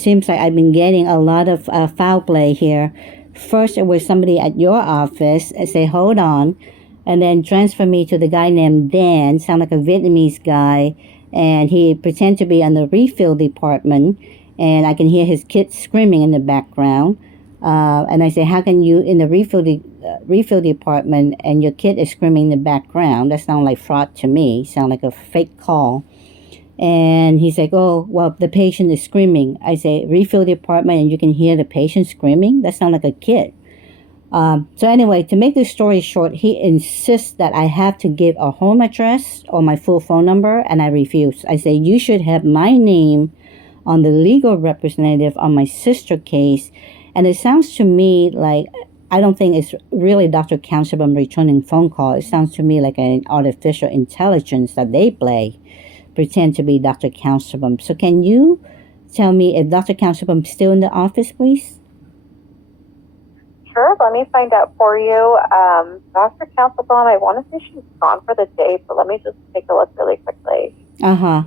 Seems like I've been getting a lot of foul play here. First, it was somebody at your office say, hold on, and then transfer me to the guy named Dan, sound like a Vietnamese guy, and he pretend to be on the refill department, and I can hear his kids screaming in the background. And I say, how can you in the refill department and your kid is screaming in the background? That sounds like fraud to me. Sound like a fake call. And he's like, oh, well, the patient is screaming. I say, refill the apartment and you can hear the patient screaming? That sounds like a kid. So anyway, to make this story short, he insists that I have to give a home address or my full phone number, and I refuse. I say, you should have my name on the legal representative on my sister case. And it sounds to me like, I don't think it's really Dr. Councilman returning phone call. It sounds to me like an artificial intelligence that they play, pretend to be Dr. Councilman. So can you tell me if Dr. Councilman is still in the office, please? Sure, let me find out for you. Dr. Councilman, I want to say she's gone for the day, but let me just take a look really quickly. Uh-huh.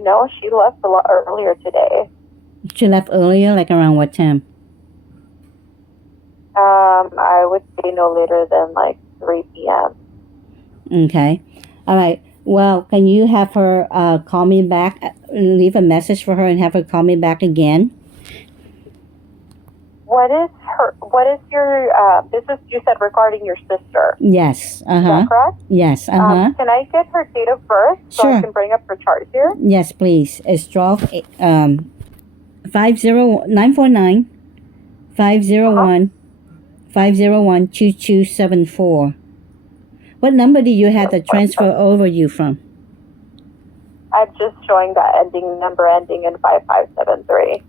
No, she left a lot earlier today. She left earlier, like around what time? I would say no later than like 3 p.m. Okay. All right. Well, can you have her call me back, leave a message for her and have her call me back again? What is your, this is, you said regarding your sister? Yes. Uh-huh. Is that correct? Yes. Uh-huh. Can I get her date of birth so Sure. I can bring up her chart here? Yes, please. It's 949 501 2274. What number do you have to transfer over you from? I'm just showing that number ending in 5573.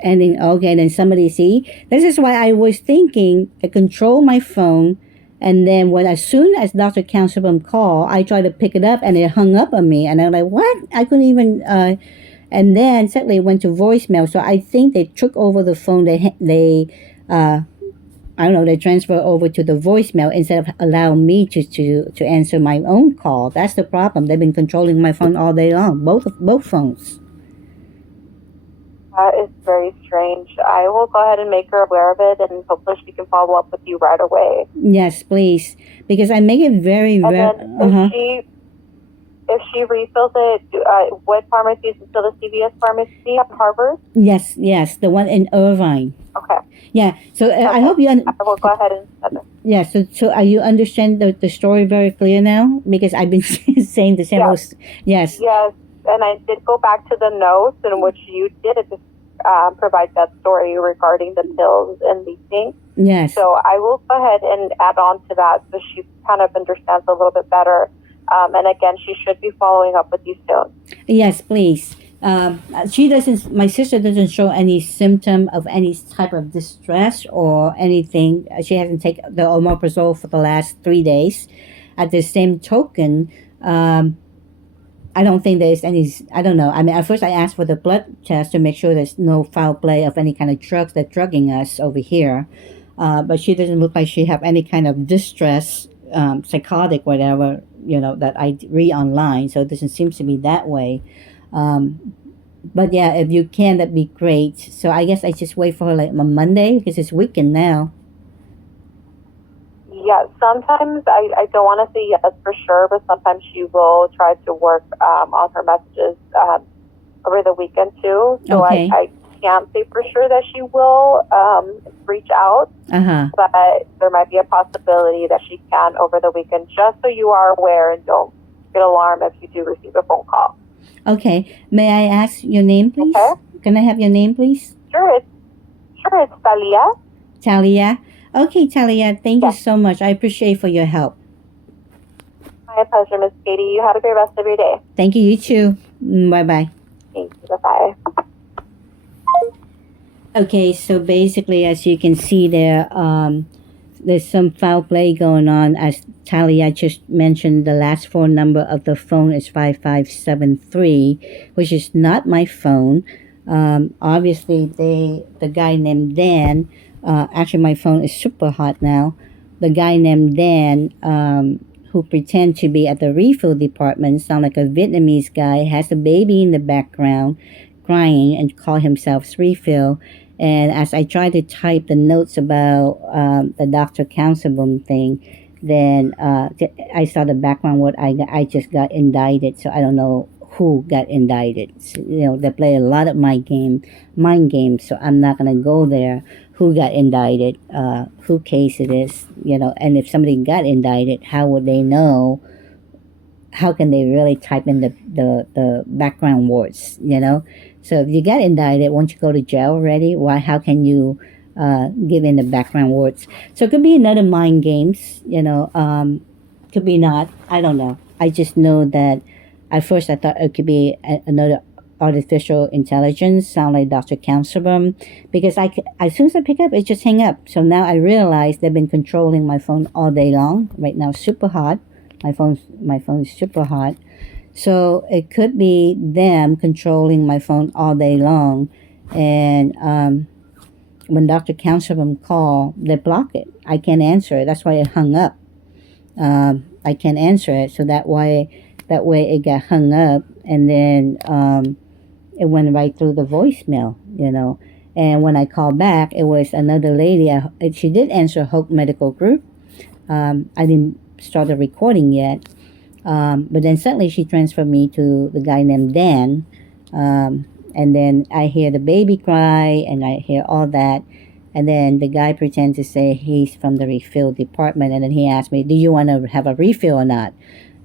Ending, okay, then somebody see. This is why I was thinking to control my phone, and then as soon as Dr. Councilman called, I tried to pick it up and it hung up on me, and I'm like, what? I couldn't even, and then suddenly it went to voicemail. So I think they took over the phone. They transfer over to the voicemail instead of allowing me to answer my own call. That's the problem. They've been controlling my phone all day long, both phones. That is very strange. I will go ahead and make her aware of it, and hopefully she can follow up with you right away. Yes, please, because I make it very. And then if she refills it, what pharmacy is it? Still the CVS pharmacy at Harvard? Yes, the one in Irvine. Okay. Yeah. So okay. I hope you. I will go ahead and send it. Yeah. So you understand the story very clear now, because I've been saying the same. Yes. Yes. And I did go back to the notes in which you did provide that story regarding the pills and the things. Yes. So I will go ahead and add on to that so she kind of understands a little bit better. And again, she should be following up with you soon. Yes, please. My sister doesn't show any symptom of any type of distress or anything. She hasn't taken the omeprazole for the last 3 days. At the same token, I don't think there's any, I don't know. I mean, at first I asked for the blood test to make sure there's no foul play of any kind of drugs that's drugging us over here. But she doesn't look like she have any kind of distress, psychotic, whatever, that I read online. So it doesn't seem to be that way. But yeah, if you can, that'd be great. So I guess I just wait for her like on Monday, because it's weekend now. Yeah, sometimes I don't want to say yes for sure, but sometimes she will try to work on her messages over the weekend too. So okay. I can't say for sure that she will reach out, but there might be a possibility that she can over the weekend, just so you are aware and don't get alarmed if you do receive a phone call. Okay. May I ask your name, please? Okay. Can I have your name, please? Sure, it's Talia. Talia. Okay, Talia, thank you so much. I appreciate for your help. My pleasure, Miss Katie. You have a great rest of your day. Thank you. You too. Bye-bye. Thank you. Bye-bye. Okay, so basically, as you can see there, there's some foul play going on. As Talia just mentioned, the last four number of the phone is 5573, which is not my phone. Obviously, the guy named Dan, actually my phone is super hot now. The guy named Dan, who pretend to be at the refill department sound like a Vietnamese guy, has a baby in the background crying, and call himself refill. And as I tried to type the notes about the Dr. Counselboom thing, then I saw the background word. I just got indicted, so I don't know who got indicted. So, they play a lot of mind games, so I'm not gonna go there. Who got indicted? Who case it is? And if somebody got indicted, how would they know? How can they really type in the background words? So if you get indicted, won't you go to jail already? Why? How can you give in the background words? So it could be another mind games. Could be not. I don't know. I just know that at first I thought it could be another artificial intelligence, sound like Dr. Counselboom, because as soon as I pick up, it just hang up. So now I realize they've been controlling my phone all day long. Right now, super hot. My phone is super hot. So it could be them controlling my phone all day long. And when Dr. Counselboom call, they block it. I can't answer it. That's why it hung up. I can't answer it. So that way it got hung up, and then it went right through the voicemail, And when I called back, it was another lady. She did answer Hoag Medical Group. I didn't start the recording yet. But then suddenly she transferred me to the guy named Dan. And then I hear the baby cry, and I hear all that. And then the guy pretends to say he's from the refill department. And then he asked me, do you want to have a refill or not?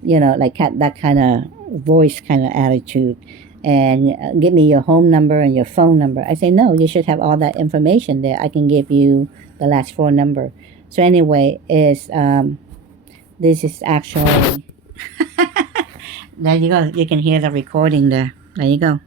Like that kind of voice kind of attitude. And give me your home number and your phone number. I say, no, you should have all that information there. I can give you the last 4 number. So anyway, this is actually... There you go. You can hear the recording there. There you go.